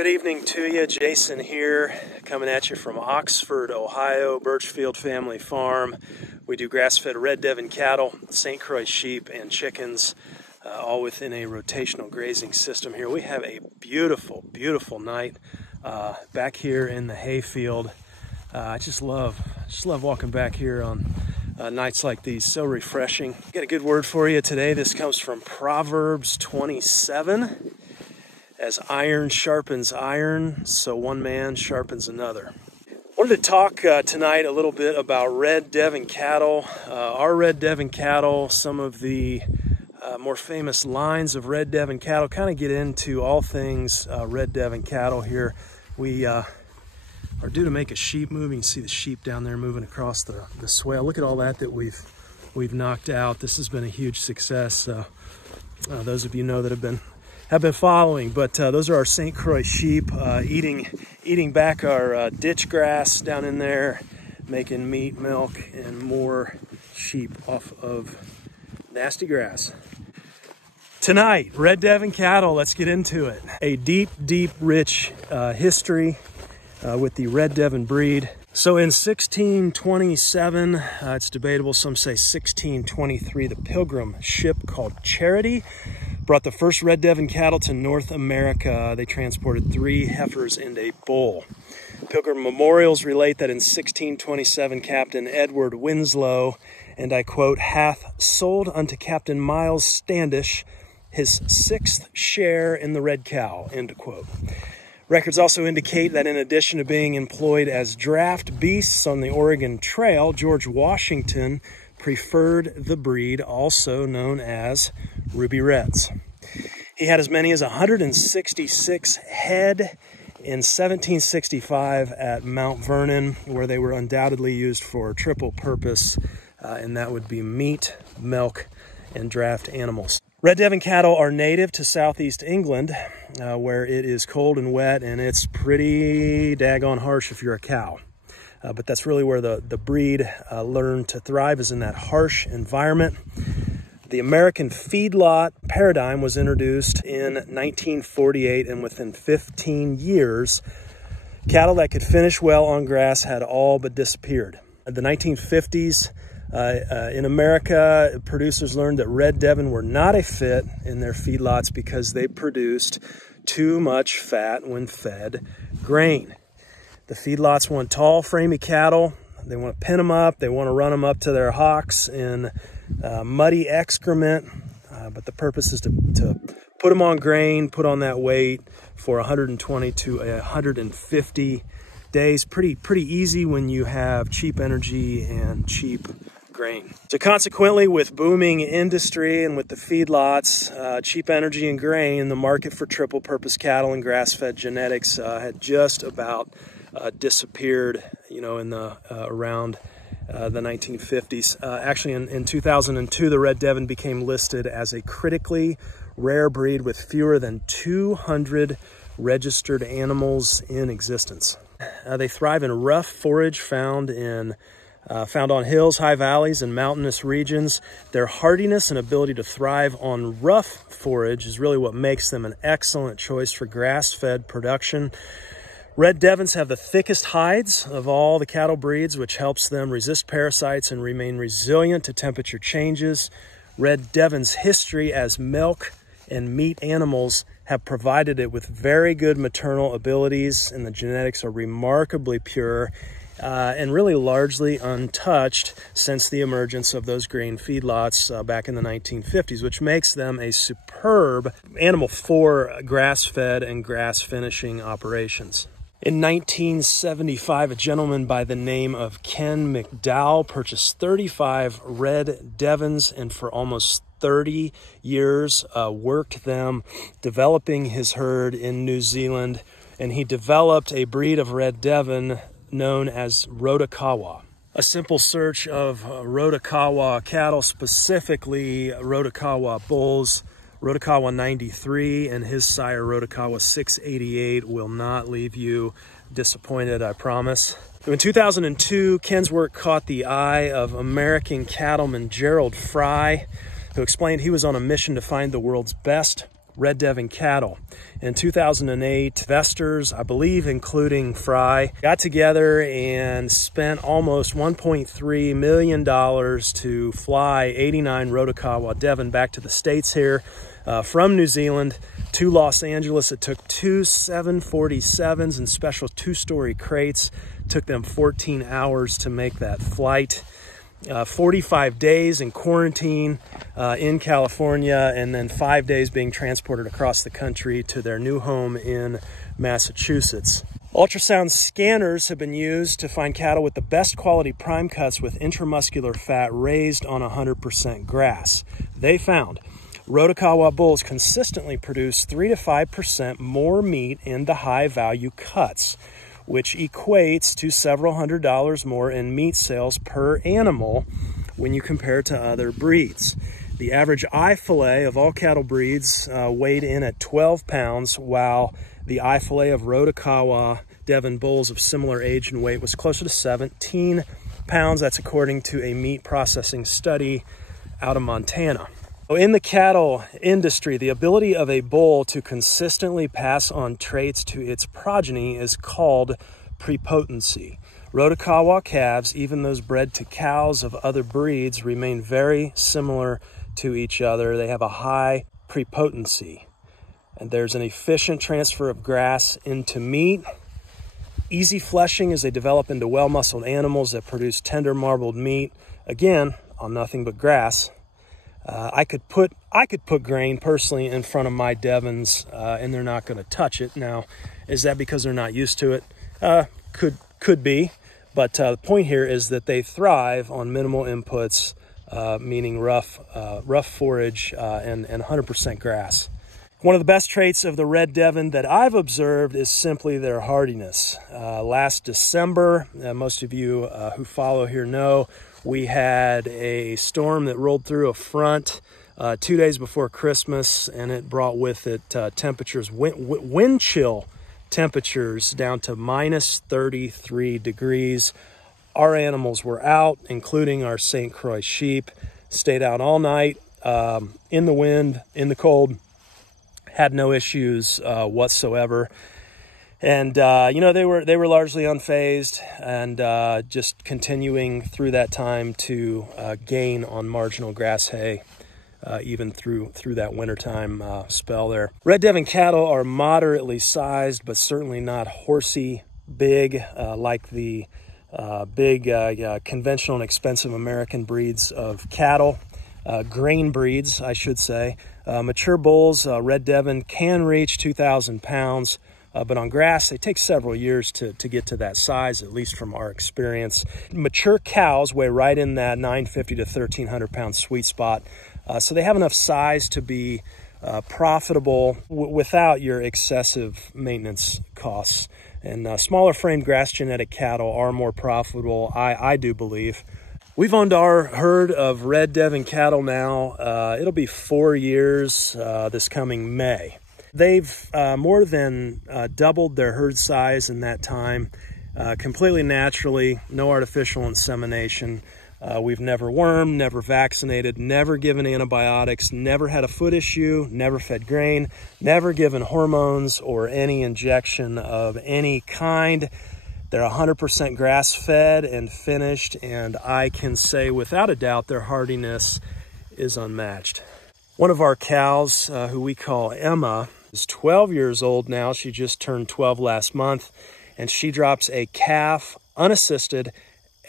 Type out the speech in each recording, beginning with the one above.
Good evening to you. Jason here, coming at you from Oxford, Ohio, Birchfield Family Farm. We do grass-fed Red Devon cattle, St. Croix sheep, and chickens, all within a rotational grazing system here. We have a beautiful, beautiful night back here in the hayfield. I just love walking back here on nights like these. So refreshing. Got a good word for you today. This comes from Proverbs 27. As iron sharpens iron, so one man sharpens another. I wanted to talk tonight a little bit about Red Devon cattle. Our Red Devon cattle, some of the more famous lines of Red Devon cattle, kind of get into all things Red Devon cattle here. We are due to make a sheep move. You can see the sheep down there moving across the swale. Look at all that we've knocked out. This has been a huge success. Those of you know that have been following, but those are our St. Croix sheep eating back our ditch grass down in there, making meat, milk, and more sheep off of nasty grass. Tonight, Red Devon cattle, let's get into it. A deep, rich history with the Red Devon breed. So in 1627, it's debatable, some say 1623, the Pilgrim ship called Charity brought the first Red Devon cattle to North America. They transported 3 heifers and a bull. Pilgrim memorials relate that in 1627, Captain Edward Winslow, and I quote, hath sold unto Captain Miles Standish his 6th share in the red cow, end quote. Records also indicate that in addition to being employed as draft beasts on the Oregon Trail, George Washington preferred the breed, also known as Ruby Reds. He had as many as 166 head in 1765 at Mount Vernon, where they were undoubtedly used for triple purpose, and that would be meat, milk, and draft animals. Red Devon cattle are native to southeast England, where it is cold and wet, and it's pretty daggone harsh if you're a cow. But that's really where the breed learned to thrive, is in that harsh environment. The American feedlot paradigm was introduced in 1948, and within 15 years, cattle that could finish well on grass had all but disappeared. In the 1950s, in America, producers learned that Red Devon were not a fit in their feedlots because they produced too much fat when fed grain. The feedlots want tall, framey cattle. They want to pin them up. They want to run them up to their hocks in muddy excrement. But the purpose is to put them on grain, put on that weight for 120 to 150 days. Pretty easy when you have cheap energy and cheap grain. So consequently, with booming industry and with the feedlots, cheap energy and grain, the market for triple purpose cattle and grass-fed genetics had just about disappeared, in the around the 1950s. Actually, in 2002, the Red Devon became listed as a critically rare breed with fewer than 200 registered animals in existence. They thrive in rough forage found on hills, high valleys, and mountainous regions. Their hardiness and ability to thrive on rough forage is really what makes them an excellent choice for grass-fed production. Red Devons have the thickest hides of all the cattle breeds, which helps them resist parasites and remain resilient to temperature changes. Red Devon's history as milk and meat animals have provided it with very good maternal abilities, and the genetics are remarkably pure and really largely untouched since the emergence of those grain feedlots back in the 1950s, which makes them a superb animal for grass-fed and grass-finishing operations. In 1975, a gentleman by the name of Ken McDowell purchased 35 Red Devons, and for almost 30 years worked them, developing his herd in New Zealand, and he developed a breed of Red Devon known as Rotokawa. A simple search of Rotokawa cattle, specifically Rotokawa bulls, Rotokawa 93 and his sire Rotokawa 688 will not leave you disappointed, I promise. In 2002, Ken's work caught the eye of American cattleman Gerald Fry, who explained he was on a mission to find the world's best Red Devon cattle. In 2008, investors, I believe including Fry, got together and spent almost $1.3 million to fly 89 Rotokawa Devon back to the States here from New Zealand to Los Angeles. It took two 747s and special two-story crates. It took them 14 hours to make that flight. 45 days in quarantine in California, and then 5 days being transported across the country to their new home in Massachusetts. Ultrasound scanners have been used to find cattle with the best quality prime cuts with intramuscular fat raised on 100% grass. They found Rotokawa bulls consistently produce 3 to 5% more meat in the high value cuts, which equates to several $100s more in meat sales per animal when you compare to other breeds. The average eye fillet of all cattle breeds weighed in at 12 pounds, while the eye fillet of Rotokawa Devon bulls of similar age and weight was closer to 17 pounds. That's according to a meat processing study out of Montana. In the cattle industry, the ability of a bull to consistently pass on traits to its progeny is called prepotency. Rotokawa calves, even those bred to cows of other breeds, remain very similar to each other. They have a high prepotency, and there's an efficient transfer of grass into meat. Easy fleshing as they develop into well-muscled animals that produce tender marbled meat, again, on nothing but grass. I could put grain personally in front of my Devons, and they're not going to touch it. Now, is that because they're not used to it? Could be, but the point here is that they thrive on minimal inputs, meaning rough forage and 100% grass. One of the best traits of the Red Devon that I've observed is simply their hardiness. Last December, most of you who follow here know, we had a storm that rolled through a front 2 days before Christmas, and it brought with it temperatures, wind chill temperatures down to minus 33 degrees. Our animals were out, including our St. Croix sheep, stayed out all night in the wind, in the cold, had no issues whatsoever. And, you know, they were largely unfazed and just continuing through that time to gain on marginal grass hay, even through that wintertime spell there. Red Devon cattle are moderately sized, but certainly not horsey big like the big conventional and expensive American breeds of cattle. Grain breeds, I should say. Mature bulls, Red Devon, can reach 2,000 pounds. But on grass, they take several years to get to that size, at least from our experience. Mature cows weigh right in that 950 to 1,300 pound sweet spot. So they have enough size to be profitable without your excessive maintenance costs. And smaller framed grass genetic cattle are more profitable, I do believe. We've owned our herd of Red Devon cattle now. It'll be 4 years this coming May. They've more than doubled their herd size in that time, completely naturally, no artificial insemination. We've never wormed, never vaccinated, never given antibiotics, never had a foot issue, never fed grain, never given hormones or any injection of any kind. They're 100% grass-fed and finished, and I can say without a doubt their hardiness is unmatched. One of our cows, who we call Emma, is 12 years old now. She just turned 12 last month, and she drops a calf unassisted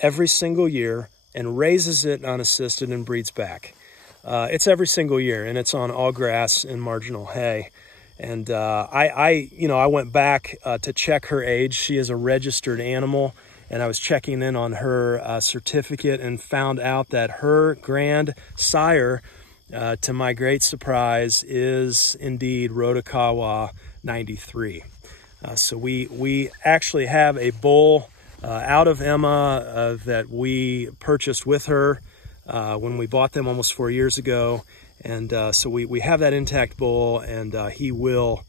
every single year and raises it unassisted and breeds back. It's every single year, and it's on all grass and marginal hay. And I went back to check her age. She is a registered animal, and I was checking in on her certificate and found out that her grandsire, to my great surprise, is indeed Rotokawa 93. So we actually have a bull out of Emma that we purchased with her when we bought them almost 4 years ago. And so we have that intact bull, and he will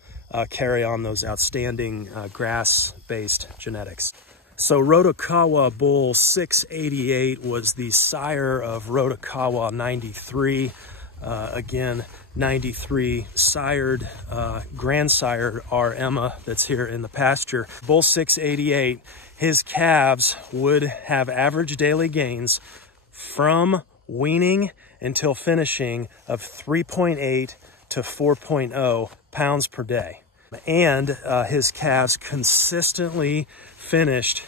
carry on those outstanding grass-based genetics. So Rotokawa Bull 688 was the sire of Rotokawa 93. Again, 93 sired, grandsired our Emma that's here in the pasture. Bull 688, his calves would have average daily gains from weaning until finishing of 3.8 to 4.0 pounds per day. And his calves consistently finished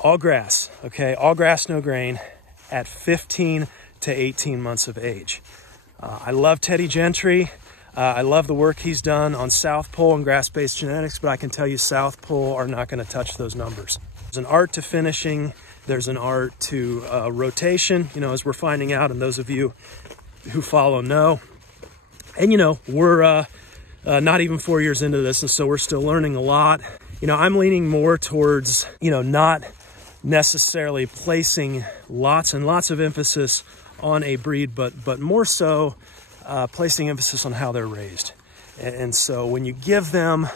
all grass, okay, all grass, no grain, at 15 to 18 months of age. I love Teddy Gentry. I love the work he's done on South Pole and grass-based genetics, but I can tell you South Pole are not going to touch those numbers. There's an art to finishing. There's an art to rotation, you know, as we're finding out, and those of you who follow know. And, you know, we're not even 4 years into this, and so we're still learning a lot. You know, I'm leaning more towards, you know, not necessarily placing lots and lots of emphasis on a breed, but more so placing emphasis on how they're raised. And so when you give them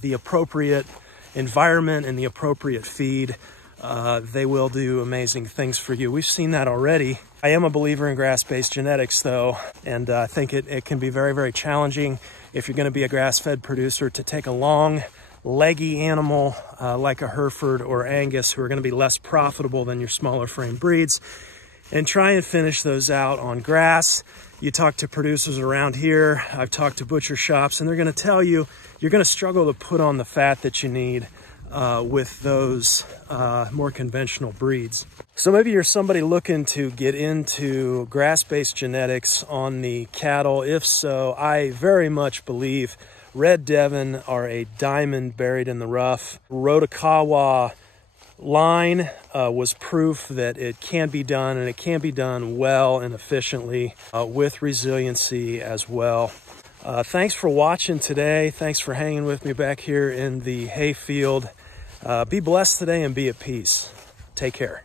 the appropriate environment and the appropriate feed, they will do amazing things for you. We've seen that already. I am a believer in grass-based genetics, though, and I think it can be very, very challenging if you're going to be a grass-fed producer to take a long, leggy animal like a Hereford or Angus, who are going to be less profitable than your smaller frame breeds, and try and finish those out on grass. You talk to producers around here, I've talked to butcher shops, and they're going to tell you you're going to struggle to put on the fat that you need with those more conventional breeds. So maybe you're somebody looking to get into grass-based genetics on the cattle. If so, I very much believe Red Devon are a diamond buried in the rough. Rotokawa line was proof that it can be done, and it can be done well and efficiently with resiliency as well. Thanks for watching today. Thanks for hanging with me back here in the hayfield. Be blessed today and be at peace. Take care.